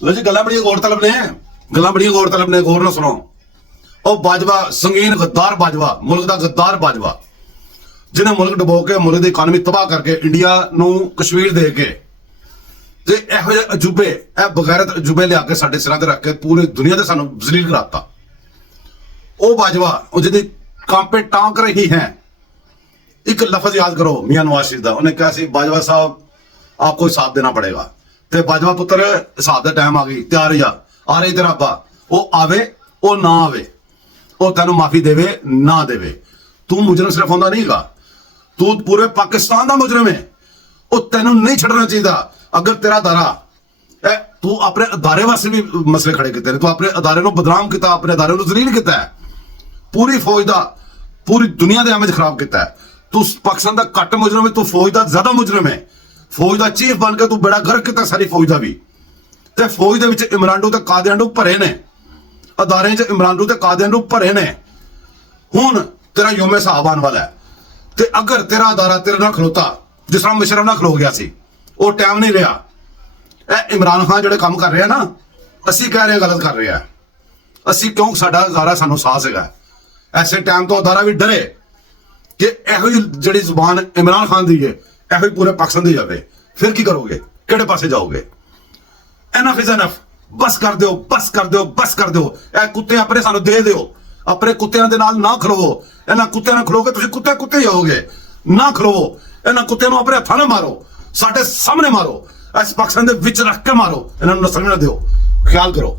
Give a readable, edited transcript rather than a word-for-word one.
लो जी गल्लां बड़ियां गौरतलब ने, गल्लां बड़ियां गौरतलब ने, गौर ना सुनो। ओ बाजवा संगीन गद्दार बाजवा, मुल्क दा गद्दार बाजवा, जिन्हें मुल्क डबो के मुल्क दी इकानमी तबाह करके इंडिया नू कश्मीर दे के ते इहो ਜਿਹੇ अजूबे ए बगैरत अजूबे लिया के साडे सिरां ते रख के पूरी दुनिया ते सानू जलील कराता। ओ बाजवा ओ जिहदी कांपे टांक रही है, एक लफ्ज याद करो मियां नवाज शरीफ दा, उन्हें कहा सी बाजवा साहब आपको साथ देना पड़ेगा। ते बाजवा पुत्र साथ दा टाइम आ गई, तैयार जा आ रही तेरा अब्बा, ओ आवे ओ ना आवे, ओ तेनू माफी देवे ना देवे, तू मुजरम सिर्फ होंदा नहीं गा, तू पूरे पाकिस्तान का मुजरम है। ओ तेनू नहीं छड़ना चाहिए। अगर तेरा अदारा तू अपने अदारे वास्ते भी मसले खड़े किए, तू अपने अदारे को बदनाम किया, अपने अदारे को जलील किया है, पूरी फौज का पूरी दुनिया के इमेज खराब किया है। तू पाकिस्तान का घट मुजरम है, तू फौज का ज्यादा मुजरम है। फौज का चीफ बन के तू बड़ा गर्क किया सारी फौज का भी। ते फौज के इमरानडू ते कादियानडू भरे ने, अदारे च इमरानडू ते कादियानडू भरे ने। हुण तेरा योमे हिसाब आने वाला है। ते अगर तेरा अदारा तेरे नाल खलोता जिस तरह मुशर्रफ नाल खलो गया सी, वो टाइम नहीं रहा। ए इमरान खान जिहड़े काम कर रहे हैं ना, असी कह रहे हैं गलत कर रहे हैं, असी क्यों साडा अदारा सानू साहस है। ऐसे टाइम तो अदारा भी डरे कि इहो जिहड़ी जुबान इमरान खान दी है इहो ही पूरे पाकिस्तान दी जावे, फिर की करोगे, किहड़े पासे जाओगे। एनफ इज एनफ, बस कर दो, बस कर दो, बस कर दो। ए कुत्ते अपने सानू दे दिओ, अपने कुत्तियां दे नाल ना खलोवो। इन्हां कुत्तियां नाल खलोगे तुसीं कुत्ते कुत्ते ही होगे, ना खलोवो। इन्हां कुत्तियां नूं अपने हत्थां नाल मारो, साडे सामने मारो, इस पाकिस्तान दे विच रख के मारो, इन्हां नूं नस्ल ना दिओ, ख्याल करो।